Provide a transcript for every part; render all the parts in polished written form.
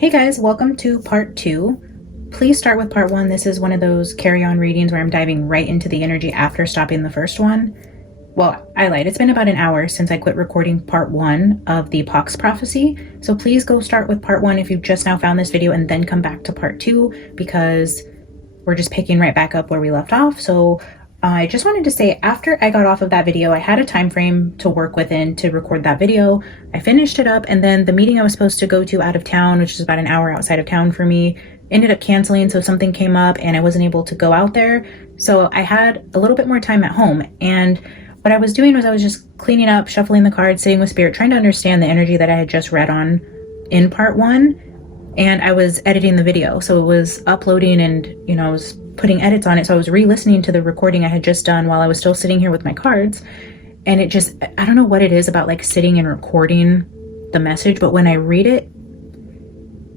Hey guys, welcome to part two. Please start with part one. This is one of those carry-on readings where I'm diving right into the energy after stopping the first one. Well, I lied. It's been about an hour since I quit recording part one of the Pox prophecy. So please go start with part one if you've just now found this video and then come back to part two because we're just picking right back up where we left off. So I just wanted to say, after I got off of that video, I had a time frame to work within to record that video. I finished it up, and then the meeting I was supposed to go to out of town, which is about an hour outside of town for me, ended up canceling. So something came up and I wasn't able to go out there. So I had a little bit more time at home. And what I was doing was I was just cleaning up, shuffling the cards, sitting with spirit, trying to understand the energy that I had just read on in part one. And I was editing the video. So it was uploading and, I was putting edits on it. So I was re-listening to the recording I had just done while I was still sitting here with my cards. And it just, I don't know what it is about like sitting and recording the message, but when I read it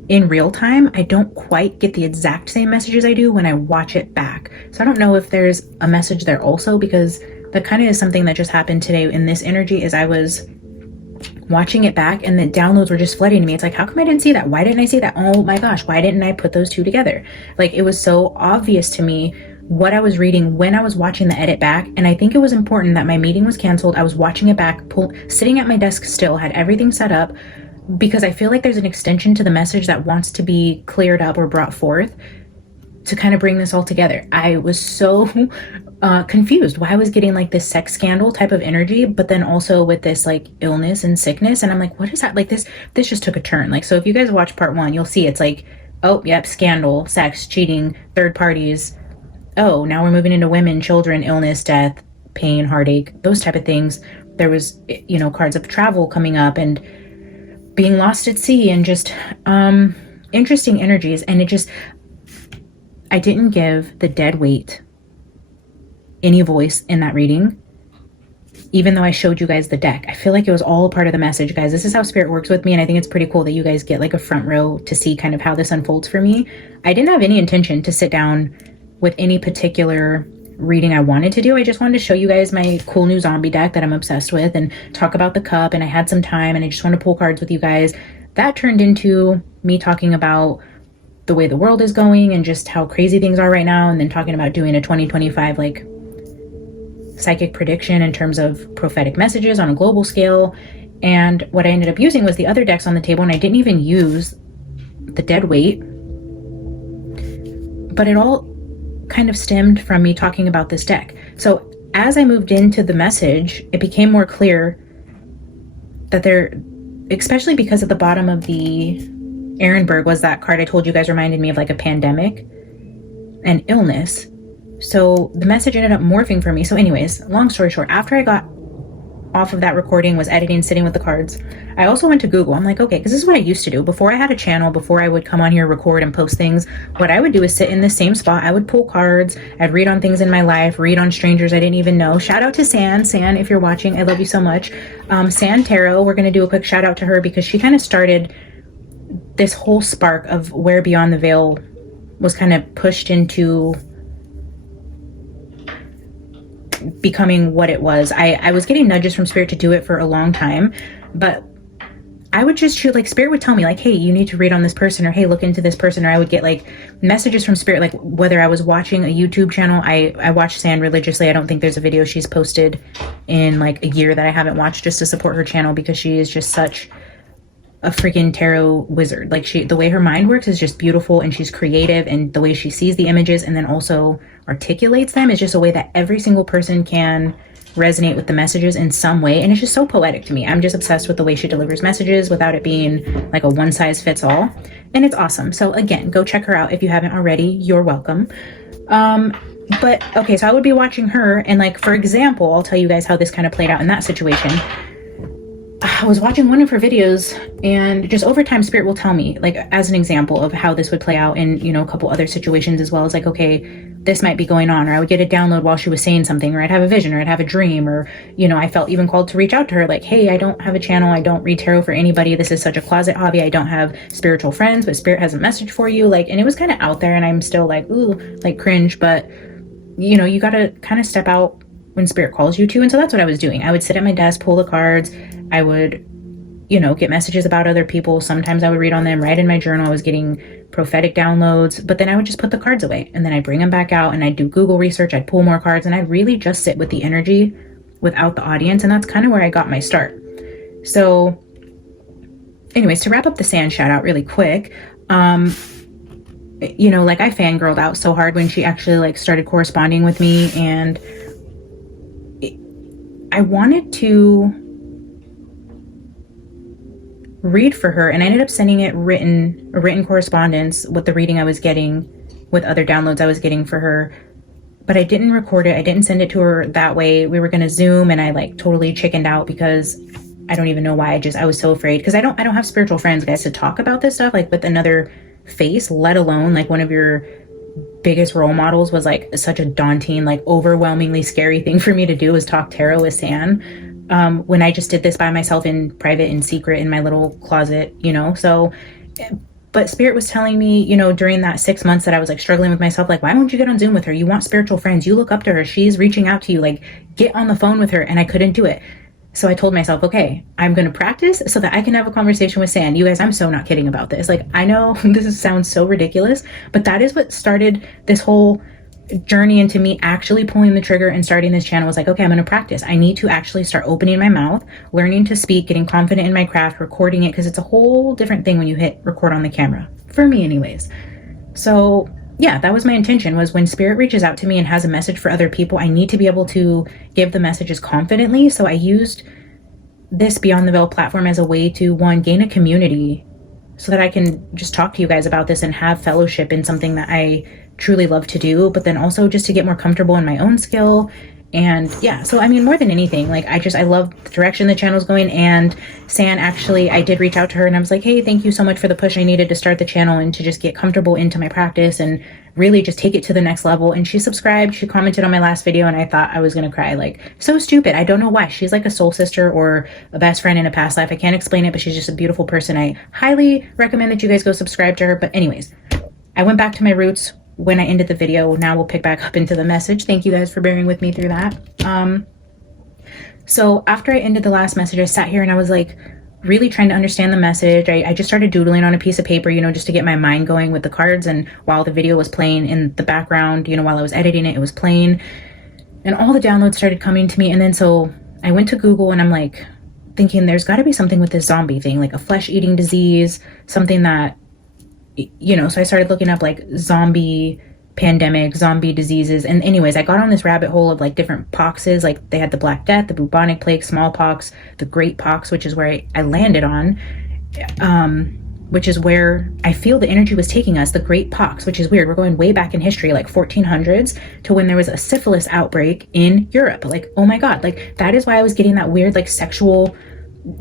in real time, I don't quite get the exact same messages I do when I watch it back. So I don't know if there's a message there also, because that kind of is something that just happened today in this energy. Is I was watching it back and the downloads were just flooding to me. It's like, how come I didn't see that? Why didn't I see that? Oh my gosh, why didn't I put those two together? Like, it was so obvious to me what I was reading when I was watching the edit back. And I think it was important that my meeting was canceled. I was watching it back, sitting at my desk still, had everything set up, because I feel like there's an extension to the message that wants to be cleared up or brought forth to kind of bring this all together. I was so confused why I was getting like this sex scandal type of energy, but then also with this like illness and sickness. And I'm like, what is that? Like this just took a turn. Like, so if you guys watch part one, you'll see it's like, oh, yep, scandal, sex, cheating, third parties. Oh, now we're moving into women, children, illness, death, pain, heartache, those type of things. There was, cards of travel coming up and being lost at sea and just interesting energies. And I didn't give the dead weight any voice in that reading, even though I showed you guys the deck. I feel like it was all a part of the message, guys. This is how spirit works with me, and I think it's pretty cool that you guys get like a front row to see kind of how this unfolds for me. I didn't have any intention to sit down with any particular reading I wanted to do. I just wanted to show you guys my cool new zombie deck that I'm obsessed with and talk about the cup, and I had some time and I just want to pull cards with you guys. That turned into me talking about the way the world is going and just how crazy things are right now, and then talking about doing a 2025 like psychic prediction in terms of prophetic messages on a global scale. And what I ended up using was the other decks on the table, and I didn't even use the dead weight, but it all kind of stemmed from me talking about this deck. So as I moved into the message, it became more clear that there, especially because at the bottom of the Ehrenberg was that card I told you guys reminded me of like a pandemic and illness. So the message ended up morphing for me. So anyways, long story short, after I got off of that recording, was editing, sitting with the cards, I also went to Google. I'm like, okay, because this is what I used to do before I had a channel, before I would come on here, record and post things. What I would do is sit in the same spot. I would pull cards. I'd read on things in my life, read on strangers I didn't even know. Shout out to San, if you're watching, I love you so much. San Tarot, we're going to do a quick shout out to her because she kind of started this whole spark of where Beyond the Veil was kind of pushed into becoming what it was. I was getting nudges from spirit to do it for a long time, but I would just shoot, like, spirit would tell me like, hey, you need to read on this person, or hey, look into this person. Or I would get like messages from spirit, like whether I was watching a YouTube channel. I watch San religiously. I don't think there's a video she's posted in like a year that I haven't watched, just to support her channel, because she is just such a freaking tarot wizard. Like, the way her mind works is just beautiful, and she's creative, and the way she sees the images and then also articulates them is just a way that every single person can resonate with the messages in some way. And it's just so poetic to me. I'm just obsessed with the way she delivers messages without it being like a one size fits all. And it's awesome. So again, go check her out if you haven't already. You're welcome. But okay, so I would be watching her, and like, for example, I'll tell you guys how this kind of played out in that situation. I was watching one of her videos, and just over time, spirit will tell me, like, as an example of how this would play out in, a couple other situations as well, as like, okay, this might be going on. Or I would get a download while she was saying something, or I'd have a vision, or I'd have a dream, or, I felt even called to reach out to her, like, hey, I don't have a channel. I don't read tarot for anybody. This is such a closet hobby. I don't have spiritual friends, but spirit has a message for you. Like, and it was kind of out there, and I'm still like, ooh, like cringe, but you got to kind of step out when spirit calls you to. And so that's what I was doing. I would sit at my desk, pull the cards. I would get messages about other people. Sometimes I would read on them, write in my journal. I was getting prophetic downloads, but then I would just put the cards away and then I'd bring them back out and I'd do Google research. I'd pull more cards and I'd really just sit with the energy without the audience. And that's kind of where I got my start. So anyways, to wrap up the San shout out really quick, like I fangirled out so hard when she actually like started corresponding with me, and I wanted to read for her, and I ended up sending it written correspondence with the reading I was getting, with other downloads I was getting for her, but I didn't record it. I didn't send it to her that way. We were going to Zoom, and I like totally chickened out because I don't even know why. I was so afraid, because I don't have spiritual friends, guys, to talk about this stuff like with another face, let alone like one of your biggest role models was like such a daunting, like overwhelmingly scary thing for me to do, was talk tarot with San, when I just did this by myself in private, in secret, in my little closet, so. But Spirit was telling me, during that 6 months that I was like struggling with myself, like, why won't you get on Zoom with her? You want spiritual friends, you look up to her, she's reaching out to you, like get on the phone with her. And I couldn't do it. So I told myself, okay, I'm going to practice so that I can have a conversation with San. You guys, I'm so not kidding about this. Like, I know this sounds so ridiculous, but that is what started this whole journey into me actually pulling the trigger and starting this channel. Was like, okay, I'm going to practice. I need to actually start opening my mouth, learning to speak, getting confident in my craft, recording it, because it's a whole different thing when you hit record on the camera, for me anyways. So yeah, that was my intention, was when Spirit reaches out to me and has a message for other people, I need to be able to give the messages confidently. So I used this Beyond the Veil platform as a way to, one, gain a community so that I can just talk to you guys about this and have fellowship in something that I truly love to do, but then also just to get more comfortable in my own skill. And yeah, so I mean, more than anything, like I love the direction the channel's going. And San, actually, I did reach out to her and I was like, hey, thank you so much for the push I needed to start the channel and to just get comfortable into my practice and really just take it to the next level. And she subscribed, she commented on my last video, and I thought I was gonna cry. Like, so stupid. I don't know why. She's like a soul sister or a best friend in a past life. I can't explain it, but she's just a beautiful person. I highly recommend that you guys go subscribe to her. But anyways, I went back to my roots when I ended the video. Now we'll pick back up into the message. Thank you guys for bearing with me through that. So after I ended the last message, I sat here and I was like really trying to understand the message. I just started doodling on a piece of paper, just to get my mind going with the cards. And while the video was playing in the background, while I was editing it, it was playing, and all the downloads started coming to me. And then so I went to Google and I'm like thinking there's got to be something with this zombie thing, like a flesh-eating disease, something that, so I started looking up like zombie pandemic, zombie diseases. And anyways, I got on this rabbit hole of like different poxes. Like they had the Black Death, the bubonic plague, smallpox, the Great Pox, which is where I landed on, which is where I feel the energy was taking us, the Great Pox, which is weird. We're going way back in history, like 1400s, to when there was a syphilis outbreak in Europe. Like, oh my God, like that is why I was getting that weird, like sexual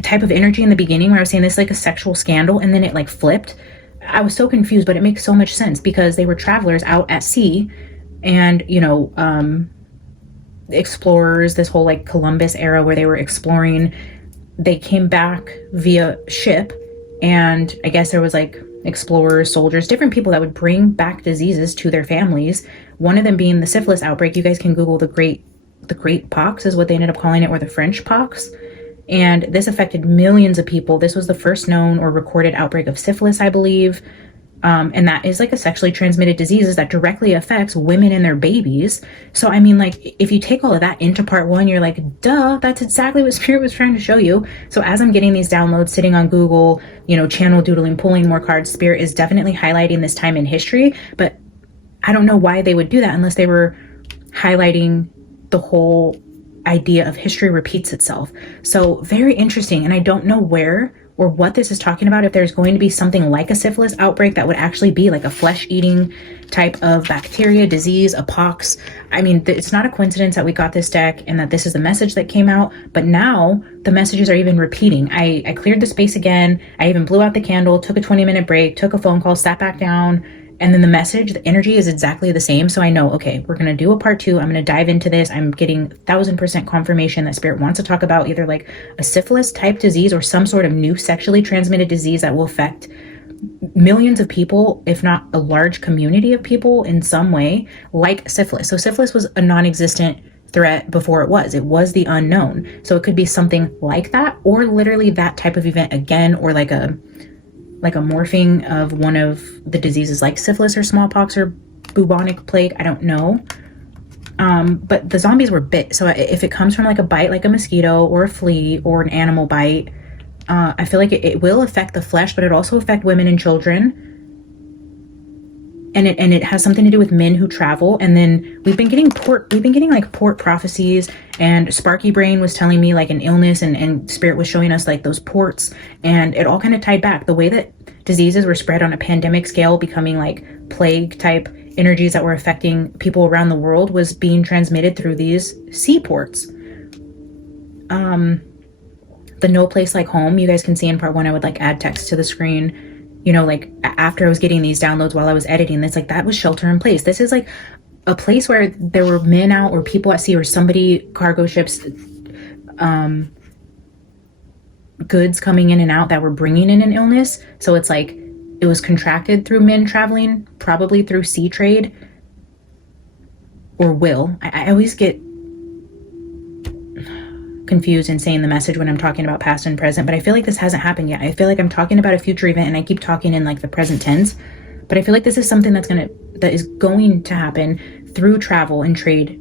type of energy in the beginning, where I was saying this like a sexual scandal, and then it like flipped. I was so confused, but it makes so much sense because they were travelers out at sea and, explorers, this whole like Columbus era where they were exploring. They came back via ship, and I guess there was like explorers, soldiers, different people that would bring back diseases to their families. One of them being the syphilis outbreak. You guys can Google the Great Pox is what they ended up calling it, or the French pox. And this affected millions of people. This was the first known or recorded outbreak of syphilis, I believe. And that is like a sexually transmitted disease that directly affects women and their babies. So, I mean, like, if you take all of that into part one, you're like, duh, that's exactly what Spirit was trying to show you. So as I'm getting these downloads, sitting on Google, channel doodling, pulling more cards, Spirit is definitely highlighting this time in history. But I don't know why they would do that unless they were highlighting the whole idea of history repeats itself. So very interesting. And I don't know where or what this is talking about, if there's going to be something like a syphilis outbreak that would actually be like a flesh-eating type of bacteria, disease, a pox. I mean, it's not a coincidence that we got this deck and that this is the message that came out, but now the messages are even repeating. I cleared the space again. I even blew out the candle, took a 20-minute break, took a phone call, sat back down, and then the message, the energy is exactly the same. So I know, okay, we're going to do a part two. I'm going to dive into this. I'm getting 1000% confirmation that Spirit wants to talk about either like a syphilis type disease or some sort of new sexually transmitted disease that will affect millions of people, if not a large community of people in some way, like syphilis. So syphilis was a non-existent threat before it was the unknown. So it could be something like that, or literally that type of event again, or like a morphing of one of the diseases like syphilis or smallpox or bubonic plague. I don't know. But the zombies were bit. So if it comes from like a bite, like a mosquito or a flea or an animal bite, I feel like it will affect the flesh, but it also affect women and children. And it has something to do with men who travel. And then we've been getting like port prophecies, and Sparky Brain was telling me like an illness, and Spirit was showing us like those ports, and it all kind of tied back. The way that diseases were spread on a pandemic scale, becoming like plague type energies that were affecting people around the world, was being transmitted through these seaports. The No Place Like Home, you guys can see in part 1, I would like add text to the screen. You know, like after I was getting these downloads while I was editing, it's like that was shelter in place. This is like a place where there were men out or people at sea or somebody, cargo ships, goods coming in and out that were bringing in an illness. So it's like it was contracted through men traveling, probably through sea trade, or will. I always get confused in saying the message when I'm talking about past and present, but I feel like this hasn't happened yet. I feel like I'm talking about a future event and I keep talking in like the present tense, but I feel like this is something that is going to happen through travel and trade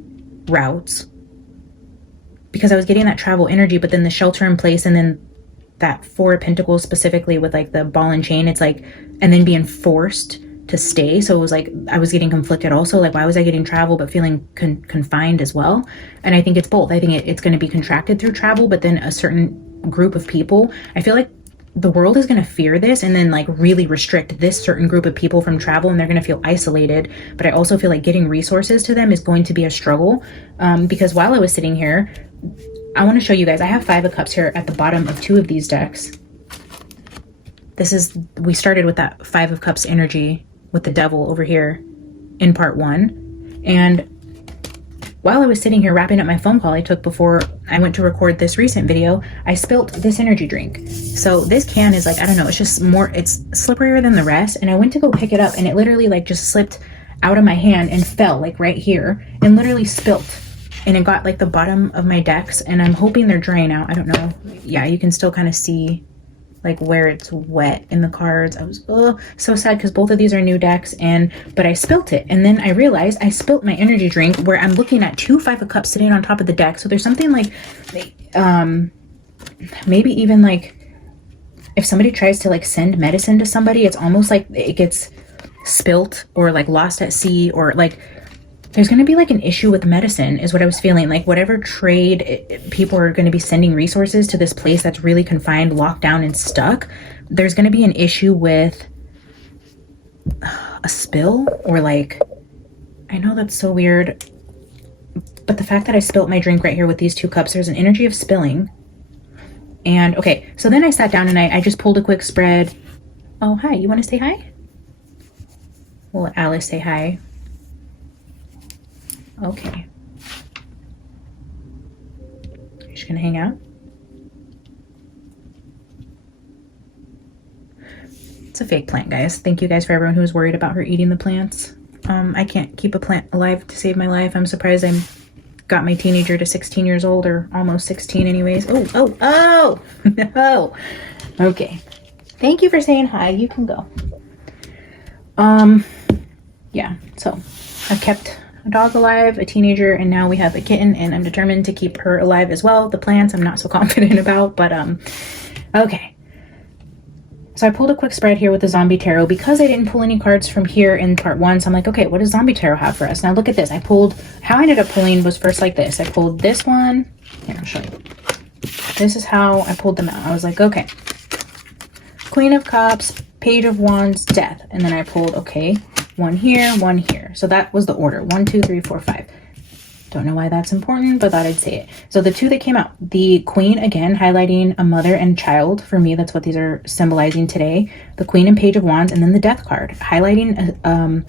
routes, because I was getting that travel energy, but then the shelter in place, and then that Four of Pentacles specifically with like the ball and chain, it's like, and then being forced to stay. So it was like I was getting conflicted also, like why was I getting travel but feeling confined as well? And I think it's both. I think it's going to be contracted through travel, but then a certain group of people, I feel like the world is going to fear this and then like really restrict this certain group of people from travel, and they're going to feel isolated. But I also feel like getting resources to them is going to be a struggle, because while I was sitting here, I want to show you guys, I have 5 of Cups here at the bottom of 2 of these decks. We started with that 5 of Cups energy with the Devil over here in part 1. And while I was sitting here wrapping up my phone call I took before I went to record this recent video, I spilt this energy drink. So this can is like, I don't know, it's just more, it's slipperier than the rest. And I went to go pick it up and it literally like just slipped out of my hand and fell like right here and literally spilt. And it got like the bottom of my decks, and I'm hoping they're drying out. I don't know. Yeah, you can still kind of see like where it's wet in the cards. I was so sad because both of these are new decks, but I spilt it, and then I realized I spilt my energy drink where I'm looking at 2 5 of Cups sitting on top of the deck. So there's something like maybe even like if somebody tries to like send medicine to somebody, it's almost like it gets spilt or like lost at sea, or like there's going to be like an issue with medicine is what I was feeling. Like whatever trade people are going to be sending resources to this place that's really confined, locked down, and stuck, there's going to be an issue with a spill, or like, I know that's so weird, but the fact that I spilt my drink right here with these 2 cups, there's an energy of spilling. And okay, so then I sat down and I just pulled a quick spread. Oh, hi, you want to say hi? We'll let Alice say hi. Okay. You're just gonna hang out? It's a fake plant, guys. Thank you guys for everyone who was worried about her eating the plants. I can't keep a plant alive to save my life. I'm surprised I got my teenager to 16 years old, or almost 16 anyways. Oh, no. Okay. Thank you for saying hi. You can go. Yeah, so I've kept a dog alive, a teenager, and now we have a kitten, and I'm determined to keep her alive as well. The plants I'm not so confident about, but okay. So I pulled a quick spread here with the Zombie Tarot because I didn't pull any cards from here in part 1. So I'm like, okay, what does Zombie Tarot have for us? Now look at this. How I ended up pulling was first like this. I pulled this one. Here, I'll show you. This is how I pulled them out. I was like, okay, Queen of Cups, Page of Wands, Death. And then I pulled, okay, 1 here, 1 here. So that was the order. 1, 2, 3, 4, 5. Don't know why that's important, but thought I'd say it. So the 2 that came out, the Queen, again, highlighting a mother and child. For me, that's what these are symbolizing today. The Queen and Page of Wands, and then the Death card, highlighting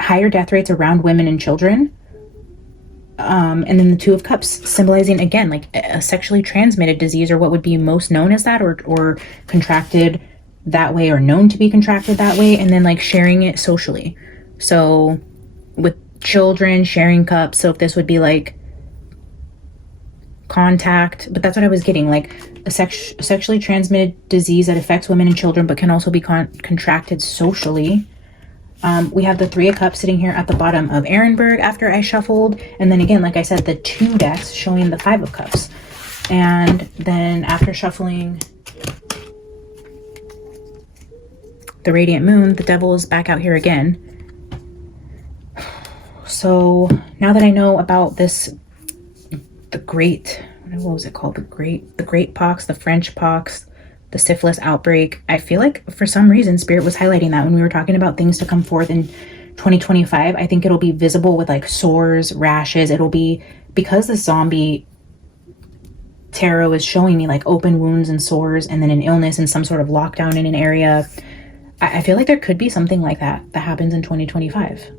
higher death rates around women and children. And then the 2 of Cups, symbolizing, again, like a sexually transmitted disease, or what would be most known as that, or contracted that way, or known to be contracted that way, and then like sharing it socially. So with children, sharing cups. So if this would be like contact, but that's what I was getting, like a sexually transmitted disease that affects women and children but can also be contracted socially. We have the Three of Cups sitting here at the bottom of Ehrenberg after I shuffled, and then again, like I said, the 2 decks showing the Five of Cups. And then after shuffling the Radiant Moon, the Devil is back out here again. So now that I know about this, the great, what was it called? The great pox, the French pox, the syphilis outbreak. I feel like for some reason Spirit was highlighting that when we were talking about things to come forth in 2025. I think it'll be visible with like sores, rashes. It'll be, because the zombie tarot is showing me like open wounds and sores and then an illness and some sort of lockdown in an area. I feel like there could be something like that happens in 2025.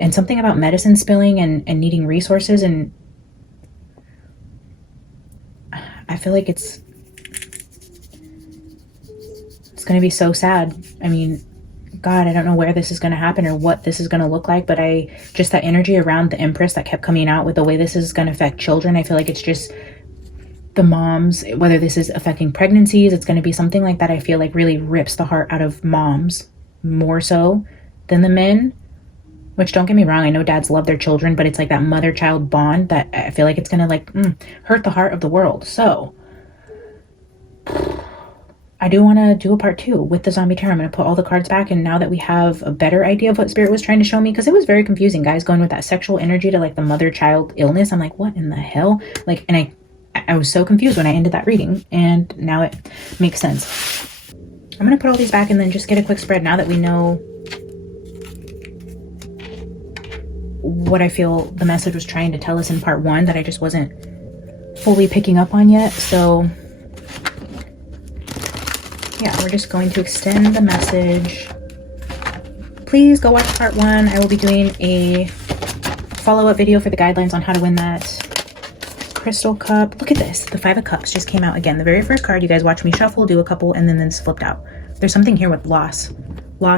And something about medicine spilling and needing resources, and I feel like it's going to be so sad. I mean, God, I don't know where this is going to happen or what this is going to look like, but just that energy around the Empress that kept coming out with the way this is going to affect children. I feel like it's just the moms, whether this is affecting pregnancies, it's going to be something like that. I feel like really rips the heart out of moms more so than the men, which, don't get me wrong, I know dads love their children, but it's like that mother-child bond that I feel like it's going to like hurt the heart of the world. So I do want to do a part 2 with the zombie tarot. I'm going to put all the cards back, and now that we have a better idea of what Spirit was trying to show me, because it was very confusing, guys, going with that sexual energy to like the mother-child illness. I'm like, what in the hell? Like, and I was so confused when I ended that reading, and now it makes sense. I'm going to put all these back and then just get a quick spread now that we know what I feel the message was trying to tell us in part 1 that I just wasn't fully picking up on yet. So yeah, we're just going to extend the message. Please go watch part 1. I will be doing a follow-up video for the guidelines on how to win that crystal cup. Look at this. The Five of Cups just came out again. The very first card, you guys watch me shuffle, do a couple, and then it's flipped out. There's something here with loss,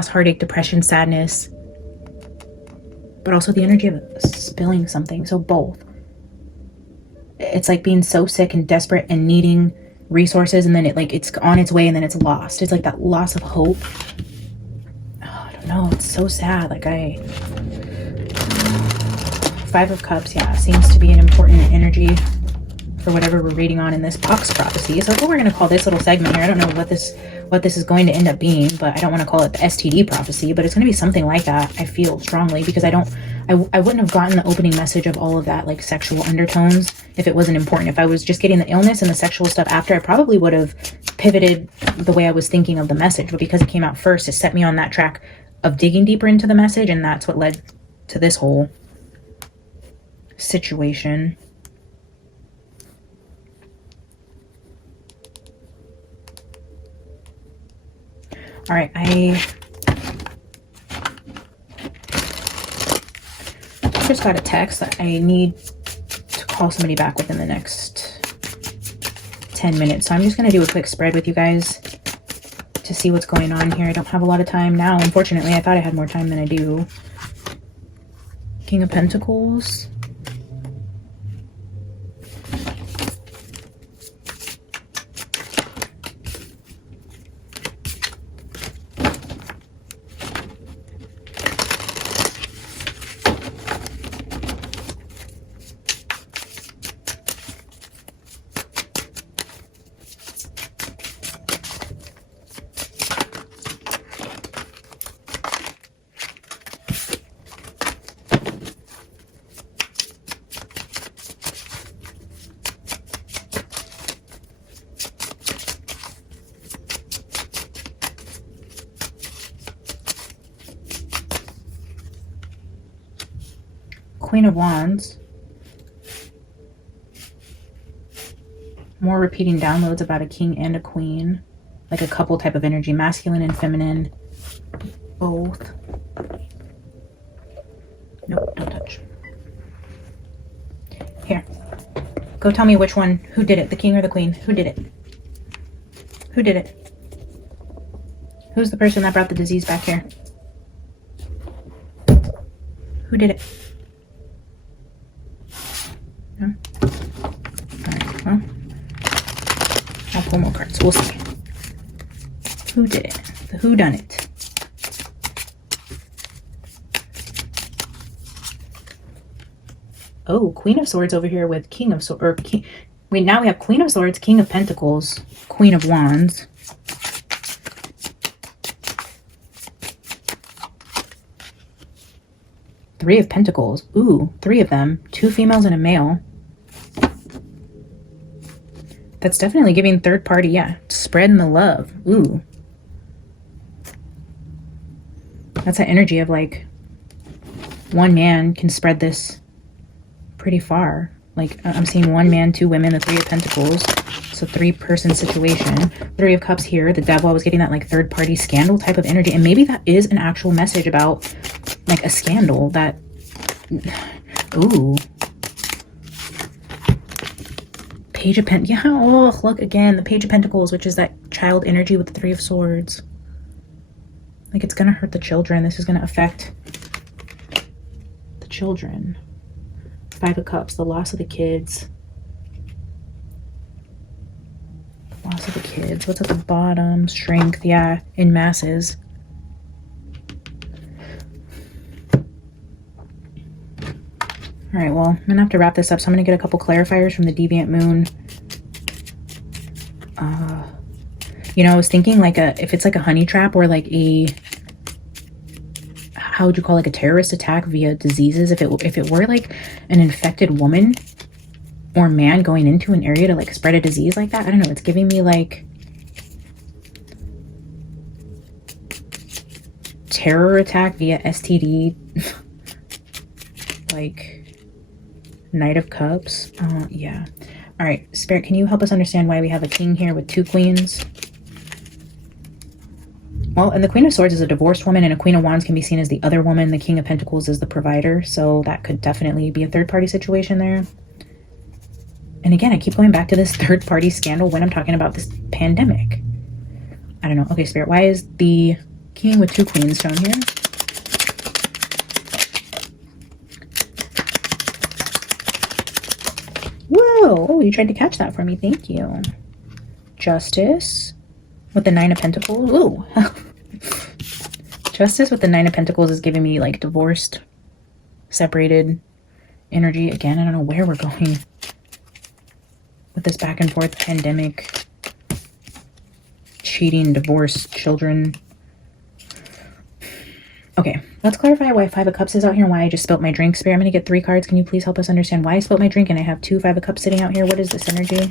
heartache, depression, sadness, but also the energy of spilling something. So both. It's like being so sick and desperate and needing resources, and then it's on its way and then it's lost. It's like that loss of hope. Oh, I don't know. It's so sad. Like Five of Cups, yeah, seems to be an important energy for whatever we're reading on in this Pox prophecy. So that's what we're going to call this little segment here. I don't know what this is going to end up being, but I don't want to call it the STD prophecy, but it's going to be something like that. I feel strongly, because I wouldn't have gotten the opening message of all of that like sexual undertones if it wasn't important. If I was just getting the illness and the sexual stuff after, I probably would have pivoted the way I was thinking of the message, but because it came out first, it set me on that track of digging deeper into the message, and that's what led to this whole situation. All right, I just got a text that I need to call somebody back within the next 10 minutes. So I'm just going to do a quick spread with you guys to see what's going on here. I don't have a lot of time now, unfortunately. I thought I had more time than I do. King of Pentacles. Queen of Wands. More repeating downloads about a king and a queen. Like a couple type of energy. Masculine and feminine. Both. Nope, don't touch. Here. Go tell me which one. Who did it? The king or the queen? Who did it? Who did it? Who's the person that brought the disease back here? Who did it? No? We'll see. Who did it? The who done it? Oh, Queen of Swords over here with King of Swords. Or King. Wait, now we have Queen of Swords, King of Pentacles, Queen of Wands. Three of Pentacles. Ooh, three of them. Two females and a male. That's definitely giving third party, yeah. Spreading the love. Ooh. That's that energy of like one man can spread this pretty far. Like I'm seeing one man, two women, the Three of Pentacles. So three-person situation. Three of Cups here. The Devil, I was getting that like third-party scandal type of energy. And maybe that is an actual message about like a scandal that... Ooh. Page of Pentacles. Yeah, oh, look again. The Page of Pentacles, which is that child energy with the Three of Swords. Like it's going to hurt the children. This is going to affect the children. Five of Cups, the loss of the kids. The loss of the kids. What's at the bottom? Strength, yeah, in masses. All right, well, I'm gonna have to wrap this up, so I'm gonna get a couple clarifiers from the Deviant Moon. You know, I was thinking like if it's like a honey trap or like a, how would you call, like a terrorist attack via diseases? If it were like an infected woman or man going into an area to like spread a disease like that, I don't know. It's giving me like terror attack via STD, like Knight of Cups. Yeah. All right, Spirit, can you help us understand why we have a king here with two queens? Well, and the Queen of Swords is a divorced woman, and a Queen of Wands can be seen as the other woman. The King of Pentacles is the provider, so that could definitely be a third-party situation there. And again, I keep going back to this third-party scandal when I'm talking about this pandemic. I don't know. Okay, Spirit, why is the King with two queens shown here? Whoa! Oh, you tried to catch that for me. Thank you. Justice with the Nine of Pentacles. Ooh. Justice with the Nine of Pentacles is giving me like divorced, separated energy. Again, I don't know where we're going with this back and forth pandemic, cheating, divorce, children. Okay, let's clarify why Five of Cups is out here and why I just spilt my drink. Spirit, I'm going to get 3 cards. Can you please help us understand why I spilt my drink and I have 2 Five of Cups sitting out here? What is this energy?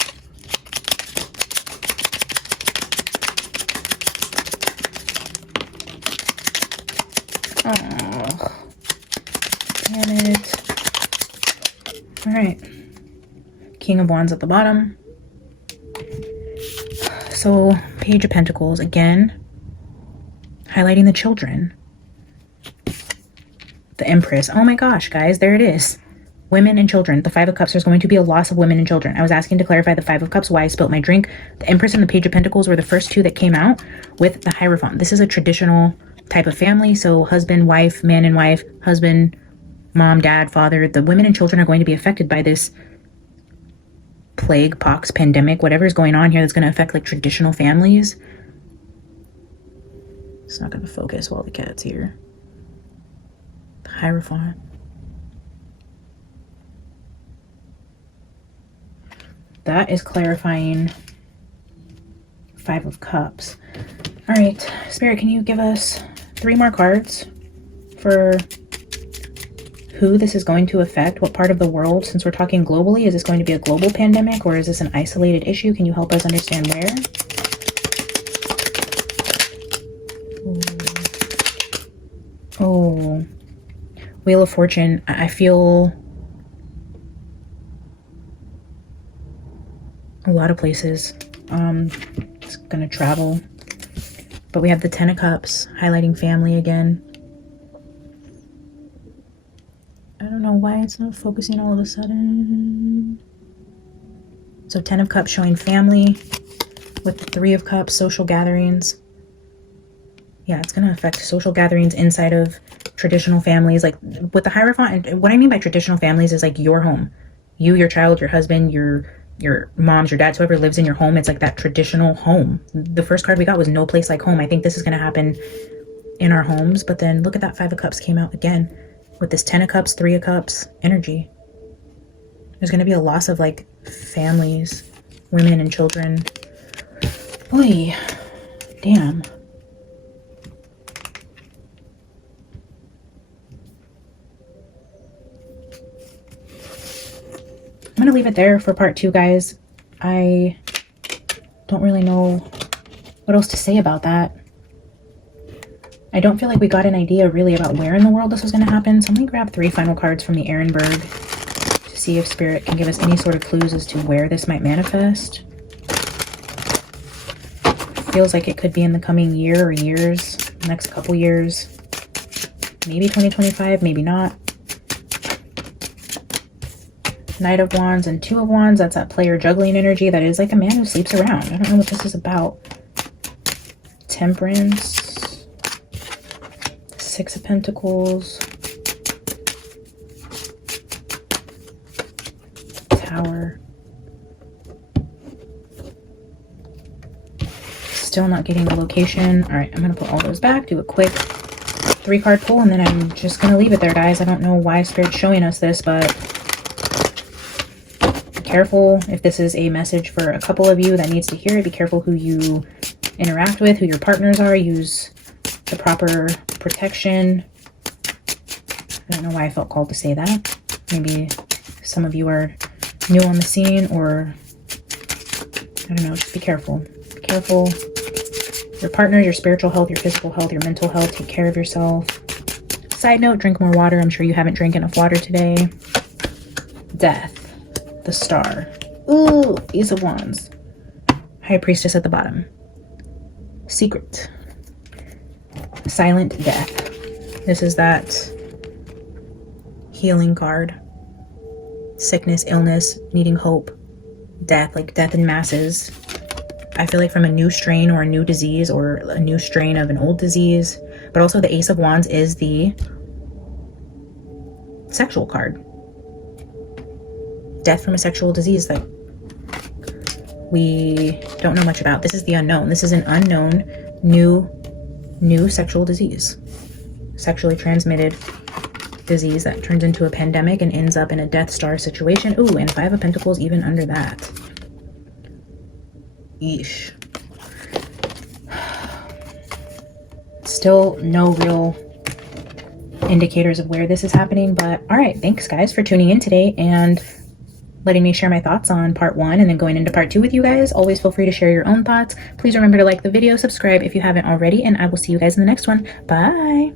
Oh, damn it. All right. King of Wands at the bottom. So, Page of Pentacles again, highlighting the children. The Empress. Oh my gosh, guys, there it is. Women and children. The Five of Cups. There's going to be a loss of women and children. I was asking to clarify the Five of Cups, why I spilt my drink. The Empress and the Page of Pentacles were the first 2 that came out with the Hierophant. This is a traditional type of family. So husband, wife, man and wife, husband, mom, dad, father. The women and children are going to be affected by this plague, pox, pandemic, whatever is going on here that's going to affect like traditional families. It's not going to focus while the cat's here. The Hierophant. That is clarifying Five of Cups. All right, Spirit, can you give us 3 more cards for who this is going to affect? What part of the world? Since we're talking globally, is this going to be a global pandemic or is this an isolated issue? Can you help us understand where? Oh, Wheel of Fortune. I feel a lot of places. It's gonna travel. But we have the Ten of Cups, highlighting family again. I don't know why it's not focusing all of a sudden. So 10 of Cups showing family with the 3 of Cups, social gatherings. Yeah, it's going to affect social gatherings inside of traditional families. Like with the Hierophant, and what I mean by traditional families is like your home. You, your child, your husband, your your moms, your dads, whoever lives in your home. It's like that traditional home. The first card we got was no place like home. I think this is going to happen in our homes. But then look at that 5 of Cups came out again with this 10 of Cups, 3 of Cups energy. There's going to be a loss of like families, women and children. Boy, damn. I'm going to leave it there for part 2, guys. I don't really know what else to say about that. I don't feel like we got an idea really about where in the world this was going to happen. So I'm going to grab 3 final cards from the Ehrenberg to see if Spirit can give us any sort of clues as to where this might manifest. Feels like it could be in the coming year or years, next couple years. Maybe 2025, maybe not. Knight of Wands and 2 of Wands. That's that player juggling energy. That is like a man who sleeps around. I don't know what this is about. Temperance. 6 of Pentacles. Tower. Still not getting the location. All right, I'm going to put all those back, do a quick 3-card pull, and then I'm just going to leave it there, guys. I don't know why Spirit's showing us this, but careful if this is a message for a couple of you that needs to hear it. Be careful who you interact with, who your partners are. Use the proper protection. I don't know why I felt called to say that. Maybe some of you are new on the scene, or I don't know, just be careful. Be careful. Your partner, your spiritual health, your physical health, your mental health. Take care of yourself. Side note, drink more water. I'm sure you haven't drank enough water today. Death. The Star. Ooh, Ace of Wands. High Priestess at the bottom. Secret. Silent Death. This is that healing card. Sickness, illness, needing hope. Death, like death in masses. I feel like from a new strain or a new disease or a new strain of an old disease. But also the Ace of Wands is the sexual card. Death from a sexual disease that we don't know much about. This is the unknown. This is an unknown new sexual disease. Sexually transmitted disease that turns into a pandemic and ends up in a Death Star situation. Ooh, and 5 of Pentacles even under that. Yeesh. Still no real indicators of where this is happening, but all right, thanks guys for tuning in today and letting me share my thoughts on part 1 and then going into part 2 with you guys. Always feel free to share your own thoughts. Please remember to like the video, subscribe if you haven't already, and I will see you guys in the next one. Bye.